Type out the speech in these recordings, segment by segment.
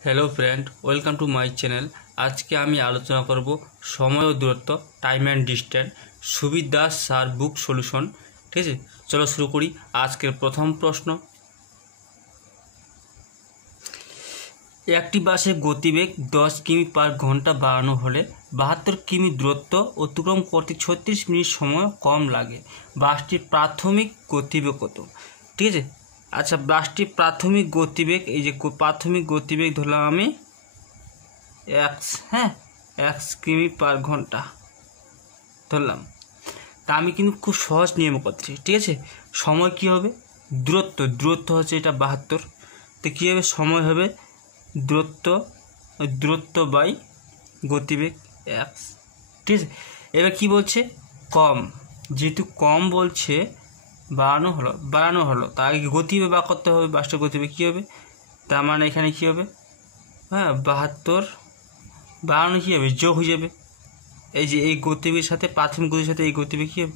Hello friend, welcome to my channel. आज के आमी आलोचना करब समय और दूरत्व time and distance Subir Das sir book solution. ठीक है, चलो शुरू करी। आजकेर प्रथम प्रश्न, एकटी बासे गतिवेग 10 किमी पर घंटा बाड़ानो हले 72 किमी दूरत्व अतिक्रम करते 36 मिनट समय कम लागे। बासटिर प्राथमिक गतिवेग कत? ठीक है, अच्छा बासटिर प्राथमिक गतिवेग प्राथमिक गतिवेग धरलाम आमी एक्स, एक्स किमी पर घंटा धरलाम। ता आमी किन्तु खूब सहज नियम करছি। ठीक है, समय कि होबे दूरत्व, दूरत्व হচ্ছে এটা 72, तो कि होबे समय होबे दूरत्व बाई गतिवेग एक्स। ठीक है, এবার কি বলছে কম, যেহেতু কম বলছে বাড়ানো হলো তার আগে গতিবেগ বা করতে হবে। বাসটার গতিবেগ কী হবে, তার মানে এখানে কী হবে, 72 বাড়ানো কী হবে যোগ হয়ে যাবে। এই যে এই গতিবেগের সাথে প্রাথমিক গতির সাথে এই গতিবেগ কী হবে,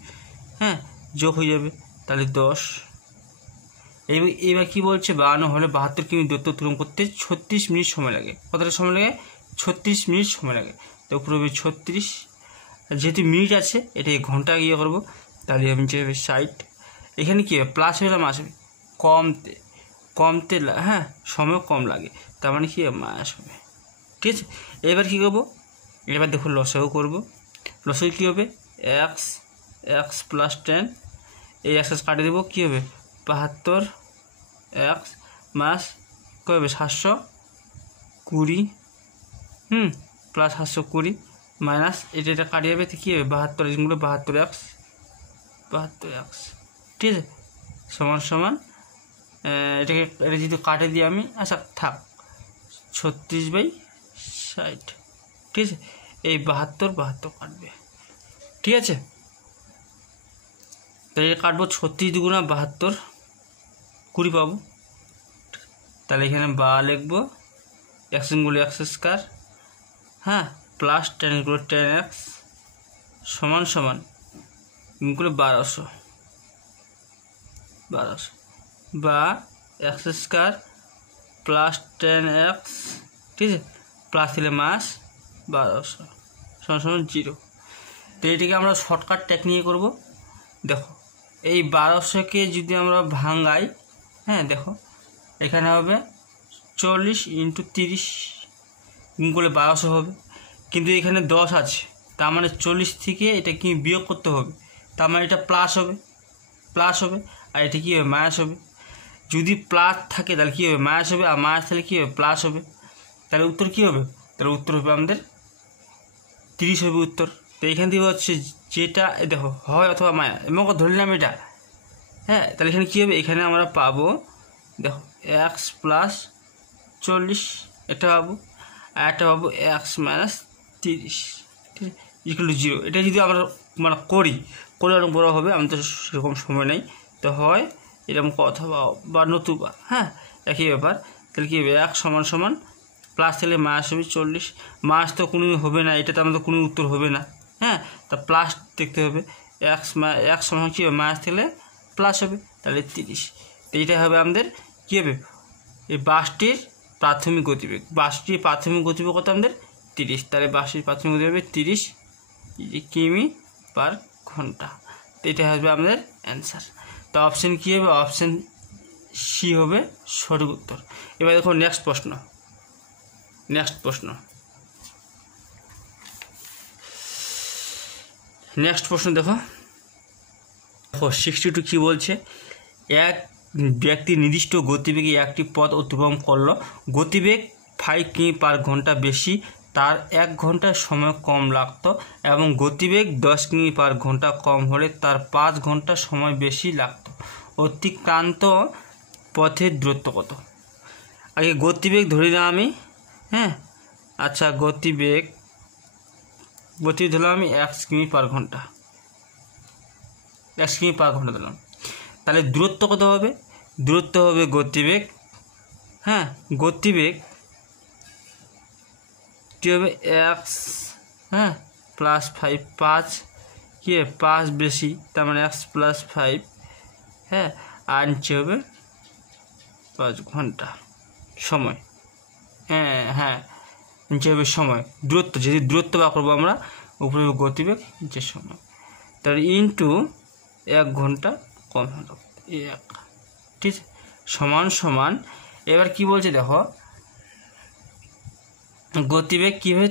যোগ হয়ে যাবে, তাহলে 10। এবার কী বলছে বাড়ানো হলে 72 কিমি দূরত্ব অতিক্রম করতে 36 মিনিট সময় লাগে। কতটা সময় লাগে? 36 মিনিট সময় লাগে। তো উপরে হবে 36, যেহেতু মিনিট আছে এটাকে ঘন্টা ইয়ে করবো, তাহলে আমি যে 60। এখানে কী হবে প্লাস হলে মাস হবে, কমতে সময় কম লাগে, তার মানে কী হবে মাস হবে। ঠিক আছে, এবার কী করবো, এবার দেখো লসাগু করবো। লসাগু কী হবে এক্স প্লাস 10, এই এক্স কাটে দেবো, কী হবে 72 এক্স মাস কী হবে 720 প্লাস 720 মাইনাস এটা কাটিয়ে যাবে, তো কী হবে 72, এগুলো 72 এক্স। ঠিক আছে, সমান সমান এটা যদি কাটে দিই আমি, আচ্ছা থাক 36/60। ঠিক আছে, এই 72 কাটবে। ঠিক আছে, তাই এটা কাটবো 36 দুগুণা 72, 20 পাবো। তাহলে এখানে 12 লিখবো, এক্সগুলো এক্স স্কোয়ার, প্লাস 10 10x সমান সমান এগুলো 1200 বা এক্স স্কোয়ার প্লাস 10x। ঠিক আছে, প্লাস দিলে মাস 1200 সমান সমান 0। তো এটাকে আমরা শর্টকাট টেকনিকে করব। দেখো এই 1200কে যদি আমরা ভাঙাই, দেখো এখানে হবে 40 × 30 করলে 1200 হবে, কিন্তু এখানে 10 আছে, তার মানে 40 থেকে এটা কি বিয়োগ করতে হবে, তার মানে এটা প্লাস হবে আর এটা কী হবে মাইনাস হবে। যদি প্লাস থাকে তাহলে কী হবে মাইনাস হবে, আর মাইনাস থাকলে কী হবে প্লাস হবে। তাহলে উত্তর কী হবে, তাহলে উত্তর হবে আমাদের 30 হবে উত্তর। তো এখান থেকে হচ্ছে যেটা দেখো হয় অথবা মাইনাস, এবং ধরলাম এটা, তাহলে এখানে কী হবে, এখানে আমরা পাবো দেখো এক্স প্লাস 40 এটা পাবো, আর একটা পাবো এক্স মাইনাস 30, ঠিক আছে, ইকুয়াল টু 0। এটা যদি আমরা করি অনেক বড়ো হবে, আমি তো সেরকম সময় নেই, তো হয় এরকম অথবা বা নতুবা একই ব্যাপার। তাহলে কী হবে এক্স সমান সমান প্লাস থাকলে মাইনাস হবে 40, মাইনাস তো কোনো হবে না, এটা তো আমাদের কোনো উত্তর হবে না, তা প্লাস দেখতে হবে। এক্স সমান কী হবে মাইনাস থাকলে প্লাস হবে, তাহলে 30। তো এইটাই হবে আমাদের কী হবে এই বাসটির প্রাথমিক গতিবেগ। বাসটির প্রাথমিক গতিবেগ কত আমাদের 30, তাহলে বাসটির প্রাথমিক গতিবেগ হবে 30 কিমি পার ঘন্টা। তো এটা হবে আমাদের অ্যান্সার। তো অপশান কী হবে, অপশান সি হবে সঠিক উত্তর। এবার দেখো নেক্সট প্রশ্ন দেখো 62 কী বলছে, এক ব্যক্তি নির্দিষ্ট গতিবেগে একটি পথ অতিক্রম করলো, গতিবেগ 5 কিমি পার ঘন্টা বেশি, তার 1 ঘন্টার সময় কম লাগতো, এবং গতিবেগ 10 কিমি পার ঘন্টা কম হলে তার 5 ঘন্টা সময় বেশি লাগতো। অতিক্রান্ত পথের দূরত্ব কত? আগে গতিবেগ ধরে দিলাম আমি, আচ্ছা গতিবেগ ধরলাম আমি 1 কিমি পার ঘন্টা, 1 কিমি পার ঘন্টা দিলাম। তাহলে দূরত্ব কত হবে, দূরত্ব হবে গতিবেগ, গতিবেগ কী হবে এক্স প্লাস 5, 5 কী হবে 5 বেশি, তার মানে এক্স প্লাস 5, আর নিচে হবে 5 ঘন্টা সময়। হ্যাঁ নিচে হবে সময়, দূরত্ব, যদি দূরত্ব বার করবো আমরা, উপরে হবে গতিবেগ, নিচে সময়, তাহলে ইন্টু 1 ঘন্টা কম হলো 1, ঠিক আছে, সমান সমান। এবার কি বলছে দেখো, গতিবেগ কী হবে,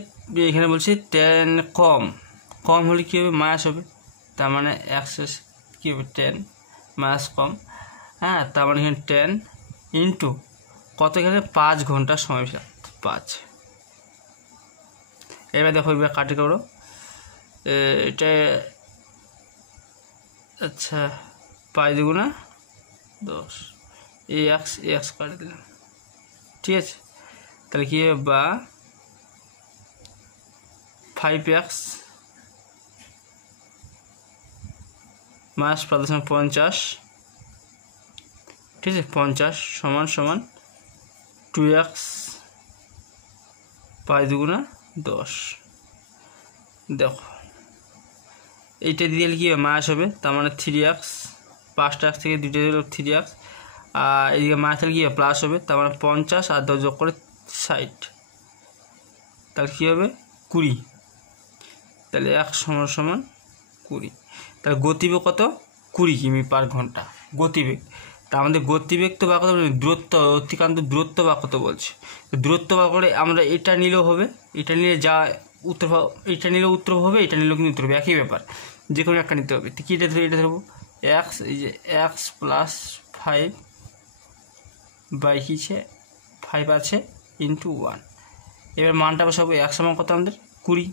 এখানে বলছে 10 কম হলে কী হবে, মাইনাস হবে, তার মানে এক্সেস কী হবে 10 মাইনাস কম, হ্যাঁ, তার মানে এখানে 10 ইন্টু কত, এখানে 5 ঘন্টা সময় 5। এবার দেখো এবার কাটি করো, এটা আচ্ছা 5 দুগুণা 10, এই এক্স কাটি দিলাম, ঠিক আছে, তাহলে কী হবে, বা 5x মাইনাস 50, ঠিক আছে, 50 সমান সমান 2x 5 দুগুণা 10। দেখো এইটা দিয়ে কি হবে, মাইনাস হবে, তার মানে 3x, 5x থেকে 2টা দিল 3x, আর এদিকে মাইনাস হলে কি হবে, প্লাস হবে, তার মানে 50 আর 10 যোগ করে 60, তাহলে কী হবে 20, তাহলে 1 সমান সমান 20, তাহলে গতিবেগ কত, 20 কিমি পার ঘন্টা গতিবেগ। তা আমাদের গতিবেগ তো বা কত, দূরত্ব, অতিক্রান্ত দূরত্ব বা কত বলছে, দূরত্ব বা করে আমরা এটা নিলেও হবে, এটা নিলে যা উত্তর, এটা নিলেও উত্তর হবে, এটা নিলেও কিন্তু উত্তর হবে, একই ব্যাপার, যে কোনো একটা নিতে হবে। তো কী এটা ধরবো, এটা ধরবো এক্স, এই যে এক্স প্লাস 5 বাই কিছে 5 আছে ইন্টু 1, এবার মানটা বসাবো, এক সমান কত আমাদের 20,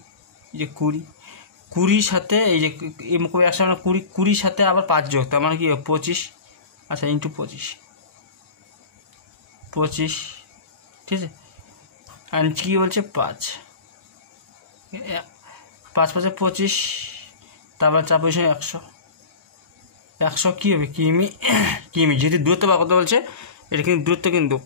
এই যে 20 সাথে এই যে একশো 20 সাথে আবার 5 যোগ, তার মানে কি 25, আচ্ছা ইন্টু 25, ঠিক আছে, আর কী বলছে 5 5 5 25, তারপর 4 পয়সা 100 কী হবে কিমি, যেহেতু দূরত্ব বা কত বলছে, এটা কিন্তু দূরত্ব কিন্তু,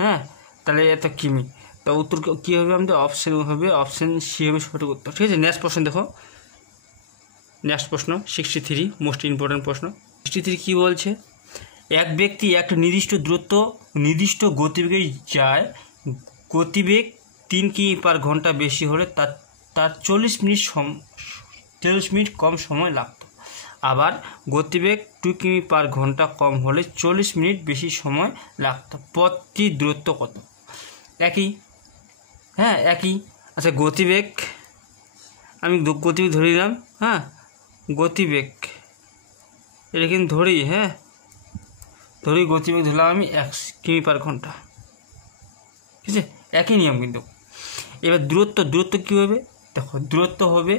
হ্যাঁ, তাহলে এত কিমি, তো উত্তর কী হবে আমাদের, অপশান হবে, অপশান সি হবে সঠিক উত্তর, ঠিক আছে। নেক্সট প্রশ্ন দেখো, নেক্সট প্রশ্ন 63, মোস্ট ইম্পর্টেন্ট প্রশ্ন। 63 কী বলছে, এক ব্যক্তি একটা নির্দিষ্ট দূরত্ব নির্দিষ্ট গতিবেগে যায়, গতিবেগ 3 কিমি পার ঘন্টা বেশি হলে তার 40 মিনিট কম সময় লাগতো, আবার গতিবেগ 2 কিমি পার ঘন্টা কম হলে 40 মিনিট বেশি সময় লাগতো, পথটির দূরত্ব কত? একই, হ্যাঁ একই, আচ্ছা গতিবেগ, আমি গতিবেগ ধরে দিলাম, হ্যাঁ গতিবেগ এটা কিন্তু ধরি, হ্যাঁ ধরি, গতিবেগ ধরলাম আমি 1 কিমি পার ঘন্টা, ঠিক আছে, একই নিয়ম কিন্তু। এবার দূরত্ব কী হবে, দেখো দূরত্ব হবে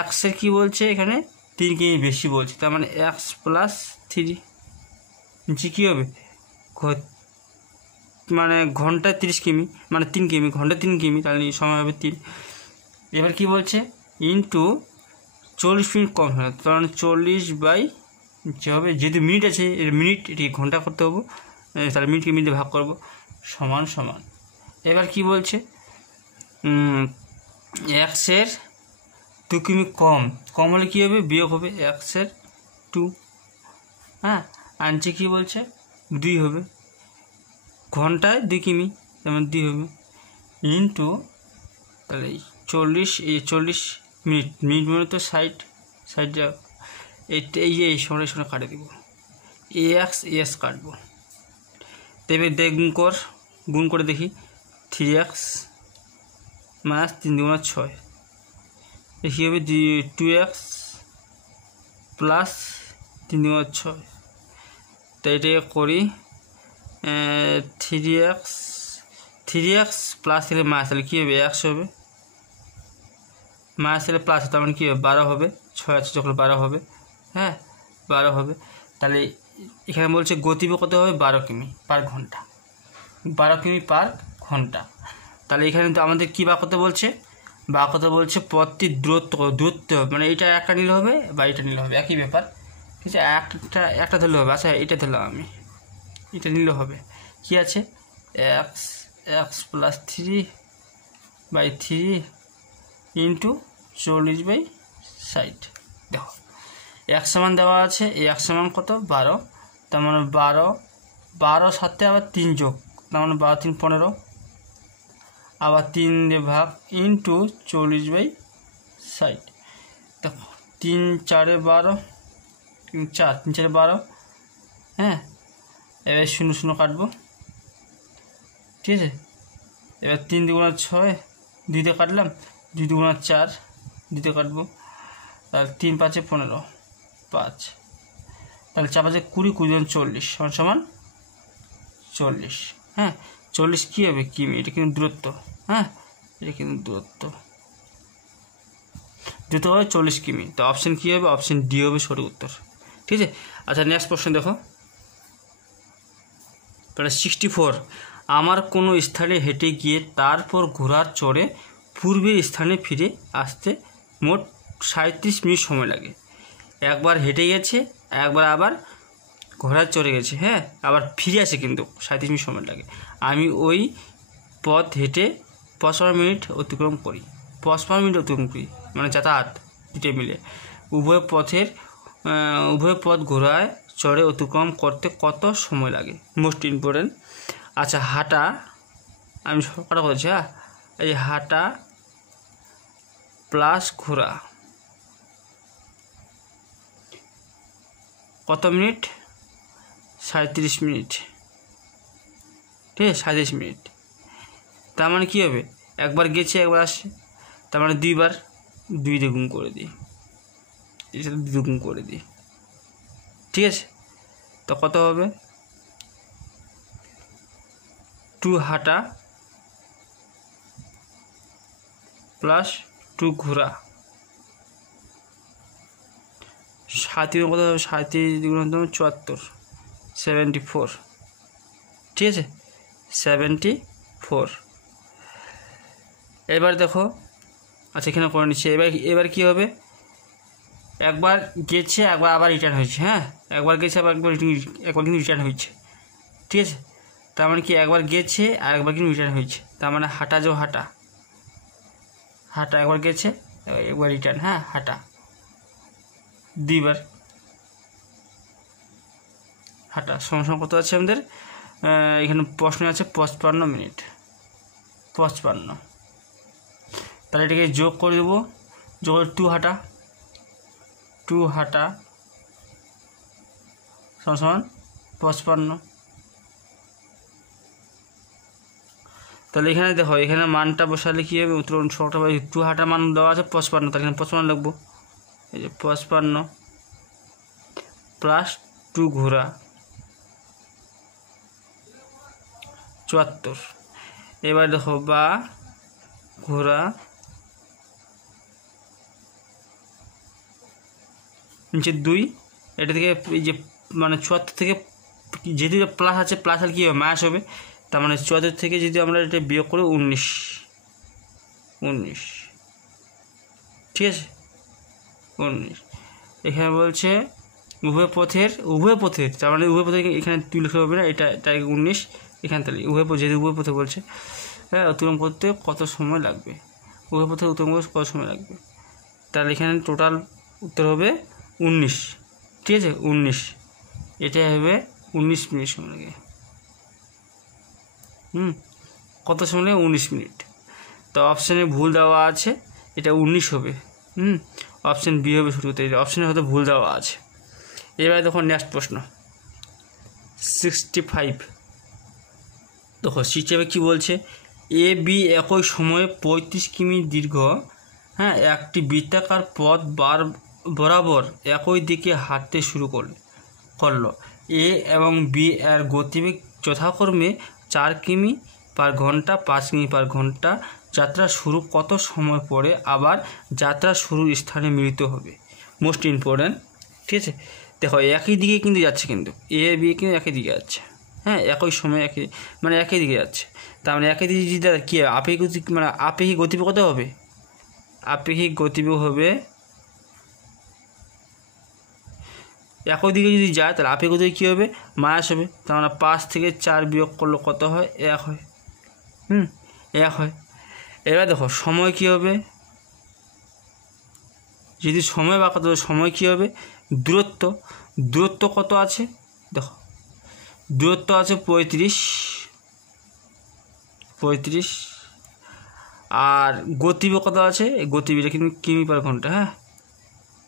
এক্সের কী বলছে এখানে 3 কিমি বেশি বলছে, তার মানে এক্স প্লাস 3, নিচে কী হবে, মানে ঘন্টায় 30 কিমি, মানে 3 কিমি, ঘন্টায় 3 কিমি, তাহলে সময় হবে 3। এবার কি বলছে, ইন্টু 40 মিনিট কম হবে, তার মানে 40 বাই যে হবে, যেহেতু মিনিট আছে এর মিনিট, এটি ঘন্টা করতে হবে, তাহলে মিনিটকে মিনিটে ভাগ করব, সমান সমান। এবার কি বলছে, এক্সের 2 কিমি কম হলে কী হবে, বিয়োগ হবে এক্সের 2, হ্যাঁ, আনছে কী বলছে 2 হবে, ঘন্টায় 2 কিমি যেমন 2 হবে, ইন্টু তাহলে 40, এই 40 মিনিট মানে তো 60 যা, এই সময় কাটে দেবো, এক্স কাটবো, তবে গুণ করে দেখি, 3x মাইনাস 3 দুগুণা 6, কী হবে 2x প্লাস 3 দুগুণা 6, তাই এটাকে করি 3x প্লাস হলে মাইনাস হলে কী হবে, x হবে, মাইনাস হলে প্লাস, তার মানে কী হবে 12 হবে, 6 আছে যখন 12 হবে, হ্যাঁ 12 হবে, তাহলে এখানে বলছে গতিবেগ কত হবে, 12 কিমি পার ঘন্টা, 12 কিমি পার ঘন্টা, তাহলে এখানে তো আমাদের কী বা কত বলছে, পথটির দূরত্ব মানে এটা একটা নিলে হবে বা এটা নিলে হবে, একই ব্যাপার, ঠিক আছে, একটা ধরলে হবে, আচ্ছা এটা ধরলাম আমি, এটা নিলে হবে, কি আছে এক্স প্লাস 3/3 ইন্টু 40/60, দেখো এক সমান দেওয়া আছে, এই এক সমান কত 12, তার মানে 12 12 সাথে আবার 3 যোগ, তার মানে 12 3 15, আবার 3 দিয়ে ভাগ ইন্টু 40/60। দেখো 3 4 12, 3 4 12, হ্যাঁ। এবার 0 0 কাটবো, ঠিক আছে। এবার 3 দুগুণা 6, 2 দিয়ে কাটলাম, 2 দুগুণা 4, 2 দিয়ে কাটবো, তাহলে 3 5 15, 5, তাহলে 4 5 20, 20 দুগুণ 40 সমান 40, হ্যাঁ। 40 কী হবে? কিমি। এটা কিন্তু দূরত্ব, হ্যাঁ, এটা কিন্তু দূরত্ব হবে 40 কিমি। তো অপশন কী হবে? অপশন ডি হবে সঠিক উত্তর, ঠিক আছে। আচ্ছা, নেক্সট প্রশ্ন দেখো, তাহলে 64, আমার কোনো স্থানে হেঁটে গিয়ে তারপর ঘোড়ার চড়ে পূর্বের স্থানে ফিরে আসতে মোট 37 মিনিট সময় লাগে। একবার হেঁটে গেছে, একবার আবার ঘোড়ার চড়ে গেছে, হ্যাঁ, আবার ফিরে আসে কিন্তু 37 মিনিট সময় লাগে। আমি ওই পথ হেঁটে 55 মিনিট অতিক্রম করি, 55 মিনিট অতিক্রম করি, মানে যাতায়াত দুটো মিলে। উভয় পথ ঘোড়ায় চড়ে অতিক্রম করতে কত সময় লাগে? Most important. আচ্ছা, হাঁটা, আমি সবকটা বলছি, হ্যাঁ। এই হাঁটা প্লাস ঘোড়া কত মিনিট? 37 মিনিট, ঠিক আছে, 37 মিনিট। তার মানে কী হবে? একবার গেছে, একবার আসছে, তার মানে 2 বার, 2 দিয়ে গুণ করে দিই, এর সাথে 2 গুণ করে দিই, ঠিক আছে। তো কত হবে? 2 হাঁটা প্লাস 2 ঘোরা, 7 কত হবে? 7 দুগুণ 74, 74, ঠিক আছে, 74। এবার দেখো, আচ্ছা এখানে করে নিচ্ছি। এবার কী হবে? একবার গেছে, একবার আবার রিটার্ন হয়েছে, হ্যাঁ। একবার গেছে, একবার কিন্তু রিটার্ন হয়েছে, ঠিক আছে। তার মানে কি? একবার গেছে আর একবার কিন্তু রিটার্ন হয়েছে, তার মানে হাঁটা যে হাঁটা একবার গেছে, একবার রিটার্ন, হ্যাঁ, হাঁটা 2 বার হাঁটা সমান কত আছে আমাদের? এখানে প্রশ্ন আছে 55 মিনিট, 55। তাহলে এটাকে যোগ করে দেবো, যোগ 2 হাঁটা সমান 55। তাহলে এখানে দেখো, এখানে মানটা বসালে কী হবে? উত্তর ছটা 2 হাঁটা মান দেওয়া আছে 55, তাহলে এখানে 55 লিখবো। এই যে 55 প্লাস 2 ঘোরা 74। এবার দেখো, বা ঘোরা নিচে 2, এটা থেকে এই যে মানে 74 থেকে যেহেতু প্লাস আছে, প্লাস আর কী হবে? মাইনাস হবে। তার মানে 74 থেকে যদি আমরা এটা বিয়োগ করি 19, ঠিক আছে, 19। এখানে বলছে উভয় পথের, তার মানে উভয় পথে এখানে 2 লিখতে হবে না, এটা 19, এখানে তাহলে যেহেতু উভয় পথে বলছে, হ্যাঁ, অতিক্রম করতে কত সময় লাগবে? উভয় পথে অতিক্রম করতে কত সময় লাগবে? তাহলে এখানে টোটাল উত্তর হবে 19, ঠিক আছে, 19। এটা হবে 19 মিনিট সময় লাগে। কত সময় লাগে? 19 মিনিট। তো অপশানে ভুল দেওয়া আছে, এটা 19 হবে। অপশান বি হবে শুরু করতে, অপশানে হয়তো ভুল দেওয়া আছে। এবারে দেখো নেক্সট প্রশ্ন 65। দেখো 65 কী বলছে? এ বি একই সময়ে 35 কিমি দীর্ঘ, হ্যাঁ, একটি বৃত্তাকার পথ বরাবর একই দিকে হাঁটতে শুরু করলো। এ এবং বি এর গতিবেগ যথাক্রমে 4 কিমি পার ঘন্টা, 5 কিমি পার ঘন্টা। যাত্রা শুরু কত সময় পরে আবার যাত্রা শুরুর স্থানে মিলিত হবে? মোস্ট ইম্পর্ট্যান্ট, ঠিক আছে। দেখো একই দিকে কিন্তু যাচ্ছে, কিন্তু এ বি কিন্তু একই দিকে যাচ্ছে, হ্যাঁ, একই সময় একই দিকে যাচ্ছে। তার মানে একই দিকে যদি কী হবে? আপেক্ষিক গতিবেগ কত হবে? আপেক্ষিক গতিবেগ হবে, একই দিকে যদি যায় তাহলে আপেক্ষিক গতিবেগ কী হবে? মাইনাস হবে। তার মানে 5 থেকে 4 বিয়োগ করলে কত হয়? 1 হয়। 1 হয়। এবার দেখো সময় কী হবে? যদি সময় বা কত সময় কী হবে? দূরত্ব কত আছে? দেখো দূরত্ব আছে 35, আর গতিবেগ কত আছে, গতিবেগটা কিন্তু কিমি পার ঘন্টা, হ্যাঁ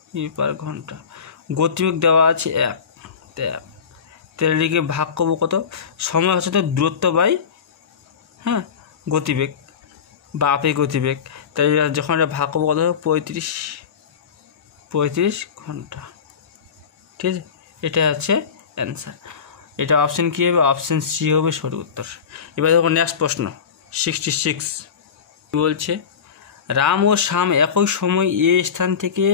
কিমি পার ঘন্টা। গতিবেগ দেওয়া আছে 1, তাহলে এদিকে ভাগ করবো কত, সময় হচ্ছে তো দূরত্ব বাই হ্যাঁ গতিবেগ বা আপেক্ষিক গতিবেগ, তাই যখন এটা ভাগ করবো কত হবে 35 ঘন্টা। ঠিক আছে, এটা হচ্ছে অ্যান্সার। এটা অপশন কী হবে, অপশন সি হবে সঠিক উত্তর। এবার দেখো নেক্সট প্রশ্ন 66 বলছে, রাম ও শ্যাম একই সময় এ স্থান থেকে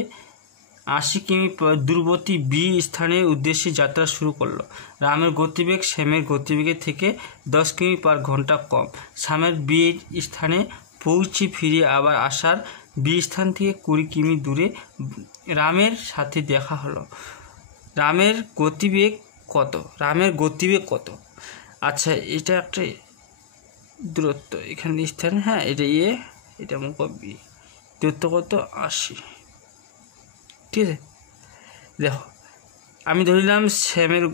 80 কিমি দূরবর্তী বি স্থানের উদ্দেশ্যে যাত্রা শুরু করলো। রামের গতিবেগ শ্যামের গতিবেগের থেকে 10 কিমি পার ঘন্টা কম। শ্যামের বি স্থানে পৌঁছে ফিরে আবার আসার বি স্থান থেকে 20 কিমি দূরে রামের সাথে দেখা হলো। রামের গতিবেগ কত? আচ্ছা, এটা একটা দূরত্ব, এখানে স্থান, হ্যাঁ এটা এ, এটা মুখ বি, দূরত্ব কত 80। ঠিক আছে, দেখো আমি ধরিলাম শ্যামের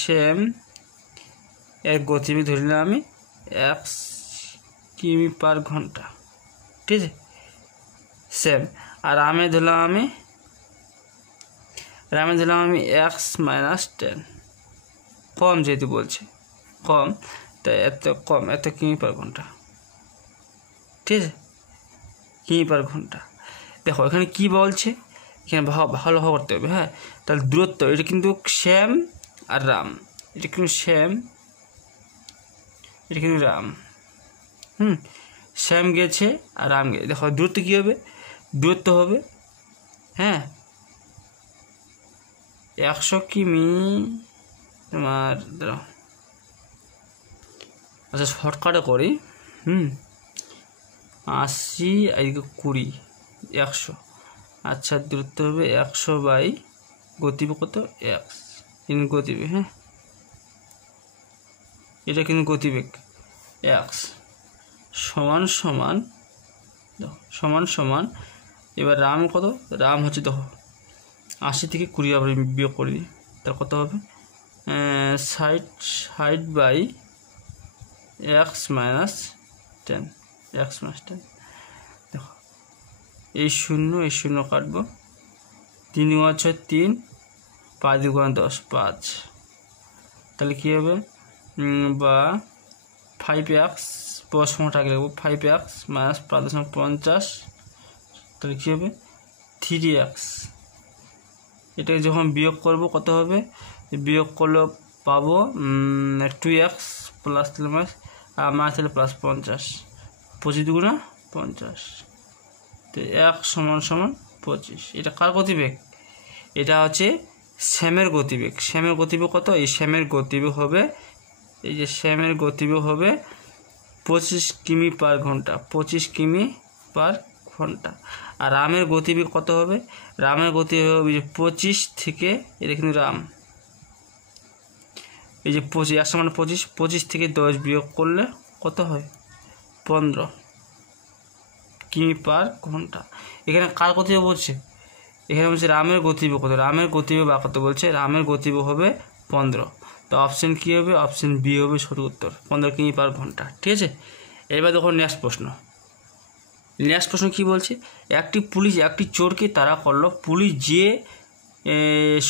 শ্যাম এর গতিবেগ ধরিলাম আমি 1 কিমি পার ঘন্টা। ঠিক আছে, শ্যাম, আর রামে ধরলাম আমি x - 10, কম যেহেতু বলছে কম, তাই এত কিমি পার ঘন্টা। ঠিক আছে, কিমি পার ঘন্টা। দেখো এখানে কি বলছে, এখানে ভালো করতে হবে, হ্যাঁ তাহলে দূরত্ব এটা কিন্তু শ্যাম আর রাম, এটা কিন্তু শ্যাম, এটা কিন্তু রাম, শ্যাম গেছে আর রাম গেছে। দেখো দূরত্ব কী হবে, দূরত্ব হবে হ্যাঁ 100 কিমি তোমার, দাঁড়াও আচ্ছা শর্টকাটে করি, 80 এদিকে 20, 100, আচ্ছা দূরত্ব হবে 100 বাই গতিবেগ কত x, কিন্তু গতিবেগ, হ্যাঁ এটা কিন্তু গতিবেগ x সমান এবার রাম কত, রাম হচ্ছে দেখো 80 থেকে 20 আবার বিয়োগ করে দিই, তার কত হবে 60 বাই x - 10, দেখো এই শূন্য কাটবো, 3 × 6 3, 5 × 10 5, তাহলে কী হবে বা 5x পড়াশোনাটা আগে রাখবো, 5x - 5.50, তাহলে কী হবে 3x। এটাকে যখন বিয়োগ করব কত হবে, বিয়োগ করলে পাবো 2x প্লাস আর মাস তাহলে প্লাস 50, 25 × 50, তো 1 = 25। এটা কার গতিবেগ, এটা হচ্ছে শ্যামের গতিবেগ। শ্যামের গতিবেগ কত, এই শ্যামের গতিবেগ হবে, এই যে শ্যামের গতিবেগ হবে 25 কিমি পার ঘন্টা, 25 কিমি পার ঘন্টা। আর রামের গতিবেগ কত হবে, রামের গতিবেগ হবে 25 থেকে, এটা কিন্তু রাম, এই যে 25 = 25 থেকে 10 বিয়োগ করলে কত হয় 15 কিমি পার ঘন্টা। এখানে কার গতিবেগ বলছে, এখানে বলছে রামের গতিবেগ কত, রামের গতিবেগ বা কত বলছে, রামের গতিবেগ হবে 15, তো অপশন কী হবে, অপশন বি হবে সঠিক উত্তর, 15 কিমি পার ঘন্টা। ঠিক আছে, এবার দেখো নেক্সট প্রশ্ন কী বলছে, একটি পুলিশ একটি চোরকে তাড়া করলো। পুলিশ যে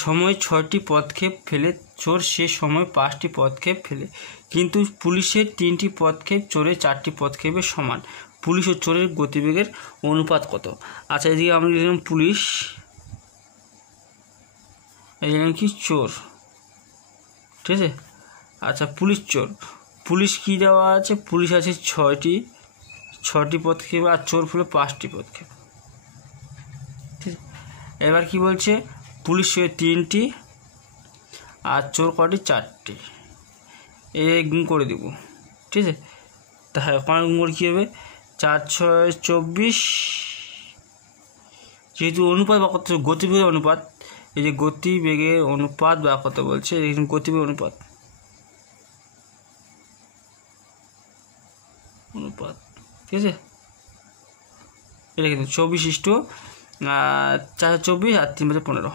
সময় 6টি পদক্ষেপ ফেলে, চোর সে সময় 5টি পদক্ষেপ ফেলে, কিন্তু পুলিশের 3টি পদক্ষেপ চোরের 4টি পদক্ষেপের সমান। পুলিশ ও চোরের গতিবেগের অনুপাত কত? আচ্ছা, এদিকে আমরা লিখলাম পুলিশ, এই কি চোর, ঠিক আছে। আচ্ছা, পুলিশ চোর, পুলিশ কী দেওয়া আছে, পুলিশ আছে 6টি পদক্ষেপ আর চোর হলো 5টি পদক্ষেপ। ঠিক, এবার কি বলছে, পুলিশ 3টি আর চোর কটি 4টি, এই গুণ করে দেবো। ঠিক আছে, তাহলে কোন গুণ করে কী হবে, 4 × 6 = 24, যেহেতু অনুপাত বা কত গতিবেগের অনুপাত, এই যে গতিবেগের অনুপাত বা কত বলছে, এখানে গতিবেগের অনুপাত, ঠিক আছে, এটা কিন্তু 24 = 4 × 24 আর 3 = 15,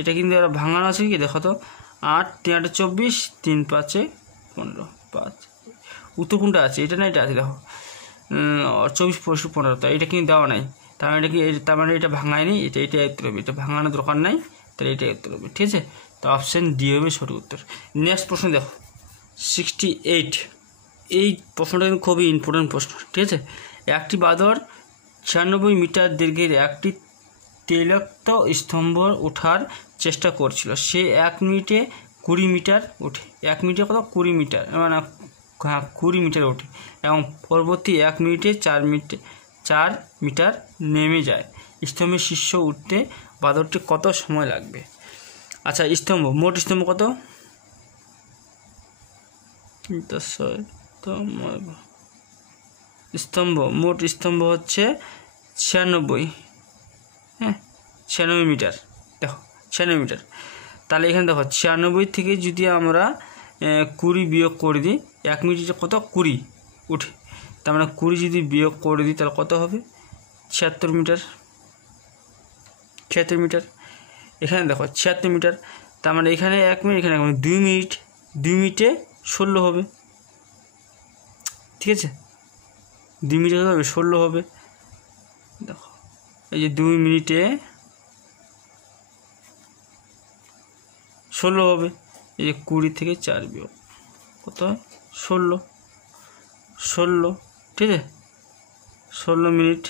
এটা কিন্তু ভাঙানো আছে কি দেখো তো, 8 3 8 24 3 5 15 5 উত্তর কোনটা আছে এটা না এটা আছে দেখো 24 25 15 তো এটা কিন্তু দেওয়া নাই তার মানে এটা কি তার মানে এটা ভাঙায়নি এটা উত্তর হবে এটা ভাঙানোর দরকার নাই তাহলে এটাই উত্তর হবে ঠিক আছে তো অপশন ডি হবে সঠিক উত্তর নেক্সট প্রশ্ন দেখো 68 এই প্রশ্নটা কিন্তু খুবই ইম্পর্টেন্ট প্রশ্ন ঠিক আছে একটি বাঁদর 96 মিটার দৈর্ঘ্যের একটি তৈলাক্ত স্তম্ভ ওঠার চেষ্টা করছিল সে 1 মিনিটে 20 মিটার ওঠে 1 মিনিটে কত 20 মিটার মানে 20 মিটার ওঠে এবং পরবর্তী 1 মিনিটে 4 মিটার নেমে যায় স্তম্ভের শীর্ষ উঠতে বাঁদরটি কত সময় লাগবে আচ্ছা স্তম্ভ মোট স্তম্ভ কত স্তম্ভ মোট স্তম্ভ হচ্ছে 96 হ্যাঁ 96 মিটার দেখো 96 মিটার তাহলে এখানে দেখো 96 থেকে যদি আমরা 20 বিয়োগ করে দিই 1 মিনিটে কত 20 উঠে তার মানে 20 যদি বিয়োগ করে দিই তাহলে কত হবে 76 মিটার 76 মিটার এখানে দেখো 76 মিটার তার মানে এখানে 1 মিনিট এখানে 2 মিনিট 2 মিনিটে 16 হবে ঠিক আছে 2 মিনিটে কত হবে 16 হবে দেখো এই যে 2 মিনিটে 16 হবে এই যে 20 থেকে 4 বিয়োগ কত হয় 16 ঠিক আছে 16 মিনিট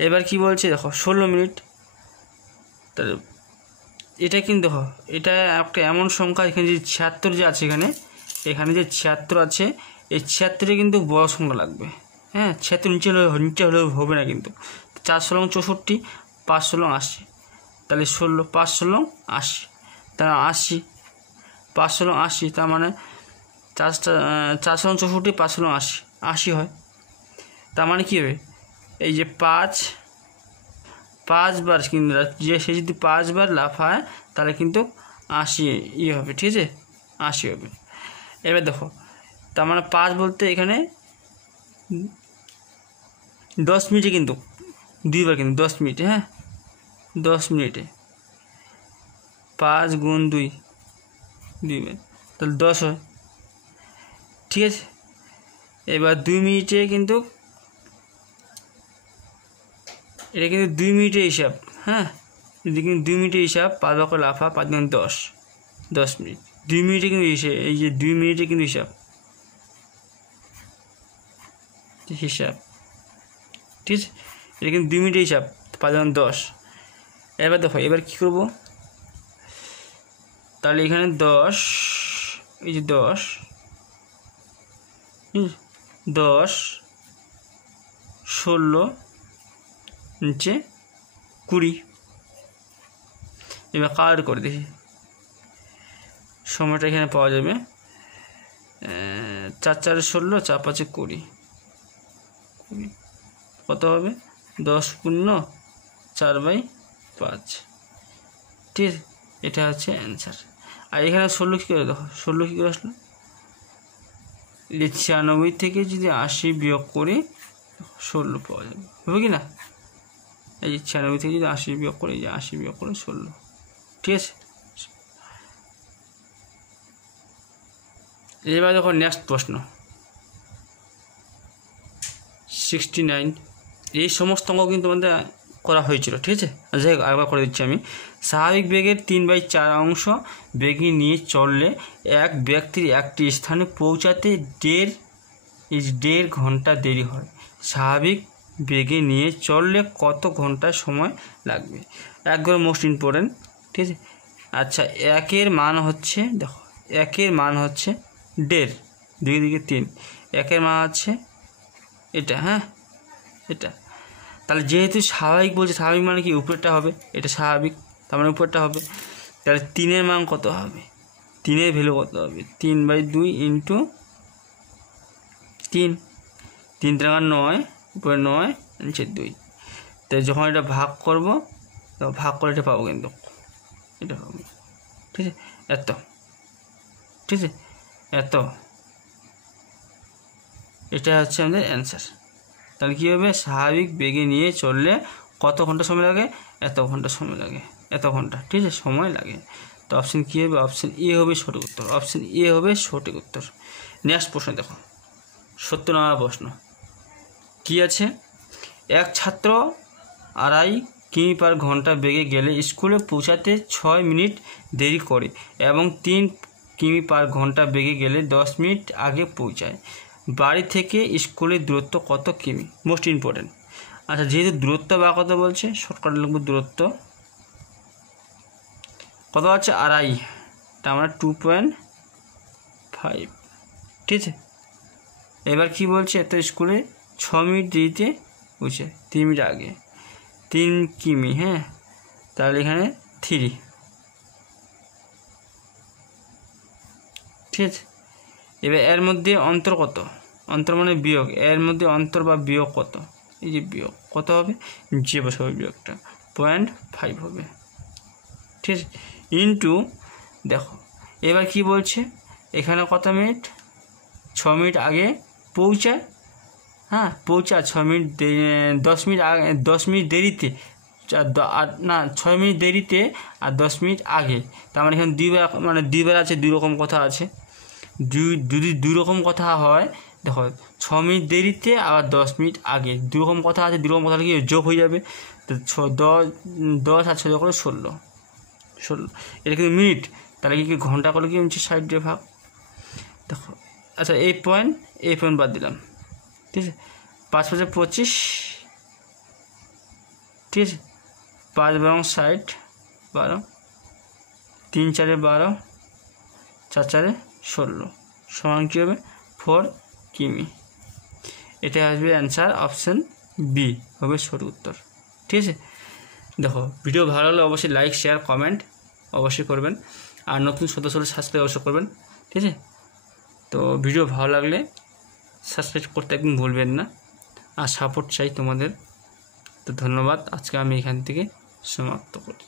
এবার কি বলছে দেখো 16 মিনিট তাহলে এটা কিন্তু দেখো এটা একটা এমন সংখ্যা এখানে যে 76 যে আছে এখানে যে 76 আছে এই 76 কিন্তু বড় সংখ্যা লাগবে হ্যাঁ 76 নিচে হলে হবে না কিন্তু 4 16 64 5 16 80 তাহলে 16 5 16 80 তাহলে 80 5 16 80 তার মানে 4 16 64 5 16 80 80 হয় তার মানে কী হবে এই যে 5 বার কিন্তু যে সে যদি 5 বার লাফায় তাহলে কিন্তু 80 হবে ঠিক আছে 80 হবে এবার দেখো তার মানে 5 বলতে এখানে 10 মিনিটে কিন্তু 2 বার কিন্তু 10 মিনিটে হ্যাঁ 10 মিনিটে 5 গুণ 2 বার তাহলে 10 হয় ঠিক আছে এবার 2 মিনিটে কিন্তু এটা কিন্তু 2 মিনিটের হিসাব হ্যাঁ যদি কিন্তু 2 মিনিটের হিসাব 5 বার করে লাফা 5 গুণ 10 মিনিট 2 মিনিটে কিন্তু এই যে 2 মিনিটে কিন্তু হিসাব ঠিক আছে এটা কিন্তু 2 মিনিটের হিসাব 5 গুণ 10 এবার দেখো এবার কী করবো তাহলে এখানে 10 এই যে 10 16 নিচে 20 এবার কালার করে দেখি সময়টা এখানে পাওয়া যাবে 4 4 16 4 5 20 কত হবে 10 পূর্ণ 4/5 ঠিক আছে এটা হচ্ছে অ্যান্সার আর এখানে 16 কী করে দেখো 16 কী করে আসলো 96 থেকে যদি 80 বিয়োগ করি 16 পাওয়া যাবে হবে কি না এই যে 96 থেকে যদি 80 বিয়োগ করি এই যে 80 বিয়োগ করে 16 ঠিক আছে এবার দেখো নেক্সট প্রশ্ন 69 এই সমস্ত অঙ্ক কিন্তু আমাদের করা হয়েছিল ঠিক আছে যাই হোক আরেকবার করে দিচ্ছি আমি স্বাভাবিক বেগের 3/4 অংশ বেগে নিয়ে চললে এক ব্যক্তির একটি স্থানে পৌঁছাতে 1.5 ঘন্টা দেরি হয় স্বাভাবিক বেগে নিয়ে চললে কত ঘন্টা সময় লাগবে একবার মোস্ট ইম্পর্টেন্ট ঠিক আছে আচ্ছা একের মান হচ্ছে দেখো একের মান হচ্ছে 1.5 2 দিকে 3 একের মান হচ্ছে এটা হ্যাঁ এটা তাহলে যেহেতু স্বাভাবিক বলছে স্বাভাবিক মানে কি উপরেরটা হবে এটা স্বাভাবিক তার মানে উপরেরটা হবে তাহলে 3-এর মান কত হবে 3-এর ভ্যালু কত হবে 3/2 ইন্টু 3 3 3 9 উপরে 9 নিচে 2 তাই যখন এটা ভাগ করব তো ভাগ করে এটা পাবো কিন্তু এটা পাবো ঠিক আছে এত ঠিক আছে এত এটা হচ্ছে আমাদের অ্যান্সার তাহলে কী হবে স্বাভাবিক বেগে নিয়ে চললে কত ঘন্টা সময় লাগে এত ঘন্টা সময় লাগে এত ঘন্টা, ঠিক আছে, সময় লাগে। তো অপশন কী হবে? অপশন এ হবে সঠিক উত্তর, অপশন এ হবে সঠিক উত্তর। নেক্সট প্রশ্ন দেখো, 70 নম্বর প্রশ্ন কী আছে? এক ছাত্র 2.5 কিমি পার ঘন্টা বেগে গেলে স্কুলে পৌঁছাতে 6 মিনিট দেরি করে এবং 3 কিমি পার ঘন্টা বেগে গেলে 10 মিনিট আগে পৌঁছায়। বাড়ি থেকে স্কুলের দূরত্ব কত কিমি? Most important. আচ্ছা, যেহেতু দূরত্ব বা কত বলছে, শর্টকাট লিখব দূরত্ব কত আছে? 2.5, তার মানে 2.5, ঠিক আছে। এবার কি বলছে? এত স্কুলে 6 মিনিট দেরিতে পৌঁছে, 3 মিনিট আগে, 3 কিমি, হ্যাঁ, তাহলে এখানে 3, ঠিক আছে। এবার এর মধ্যে অন্তর কত? অন্তর মানে বিয়োগ, এর মধ্যে অন্তর বা বিয়োগ কত? এই যে বিয়োগ কত হবে? যে বসাবে বিয়োগটা 0.5 হবে, ঠিক আছে, ইন্টু, দেখো এবার কি বলছে এখানে কত মিনিট? 6 মিনিট আগে পৌঁছায়, হ্যাঁ, পৌঁছা 6 মিনিট 10 মিনিট আগে, 10 মিনিট দেরিতে, না 6 মিনিট দেরিতে আর 10 মিনিট আগে, তার মানে এখানে দুইবার আছে, দুই রকম কথা আছে। যদি দুই রকম কথা হয়, দেখো 6 মিনিট দেরিতে আবার 10 মিনিট আগে, দুই রকম কথা আছে, দুই রকম কথা কি যোগ হয়ে যাবে, তো 10 আর 6 করে 16, এটা কিন্তু মিনিট, তাহলে কি ঘন্টা করলে কি হচ্ছে 60 দিয়ে ভাগ। দেখো, আচ্ছা এই পয়েন্ট বাদ দিলাম, ঠিক আছে, 5 5 25, ঠিক আছে, 5 এবং 60, 12, 3 4 12, 4 4 16 সমান কী হবে? 4 কিমি। এটা আসবে অ্যান্সার, অপশান বি হবে সঠিক উত্তর, ঠিক আছে। দেখো, ভিডিও ভালো লাগলে অবশ্যই লাইক, শেয়ার, কমেন্ট অবশ্যই করবেন, আর নতুন সদস্য সাবস্ক্রাইব অবশ্যই করবেন, ঠিক আছে। তো ভিডিও ভালো লাগলে সাবস্ক্রাইব করতে একদম ভুলবেন না, আর সাপোর্ট চাই তোমাদের। তো ধন্যবাদ, আজকে আমি এখান থেকে সমাপ্ত করি।